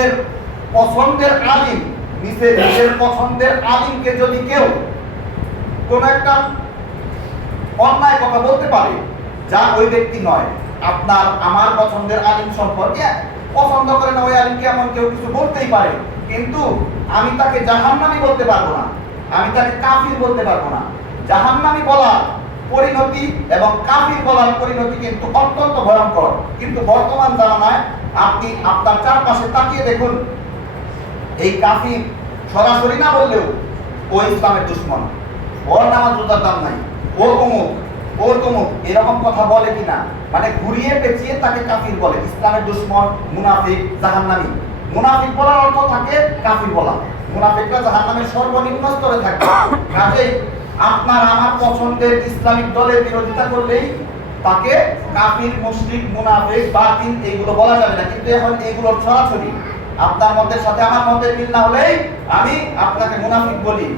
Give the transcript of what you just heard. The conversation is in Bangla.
নিজের পছন্দের আলিম নিজের নিজের পছন্দের আলিমকে যদি কেউ কোন একটা অন্যায় কথা বলতে পারে, যা ওই ব্যক্তি নয়, আপনার আমার পছন্দের আলিম সম্পর্কে পছন্দ করে না ওই আলিমকে এমন কেউ কিছু বলতেই পারে। কিন্তু আমি তাকে জাহান্নামি বলতে পারব না, আমি তাকে কাফির বলতে পারব না। জাহান্নামি বলার পরিণতি এবং কাফির বলার পরিণতি কিন্তু অত্যন্ত ভয়ঙ্কর। কিন্তু বর্তমান জামানায় আপনি আপনার চারপাশে তাকিয়ে দেখুন। এই কাফির সরাসরি না বললেও ও ইসলামের দুশ্মন। ওর নামাজ রোজার দাম নাই ও অমুক ও তমুক, এরকম কথা বলে কিনা? মানে ঘুরিয়ে পেঁচিয়ে তাকে কাফির বলে। ইসলামের দুশ্মন, মুনাফিক, জাহান্নামী। মুনাফিক বলার অর্থ থাকে কাফির বলা। মুনাফিকরা জাহান্নামের সর্বনিম্ন স্তরে থাকে। কাজেই আপনার আমার পছন্দের ইসলামিক দলের বিরোধিতা করলেই তাকে কাফির মুসলিম মুনাফিক, বাতিল এইগুলো বলা যাবে না। কিন্তু এখন এইগুলোর ছড়াছড়ি। আপনার মধ্যে সাথে আমার মধ্যে মিল না হলেই আমি আপনাকে মুনাফিক বলি।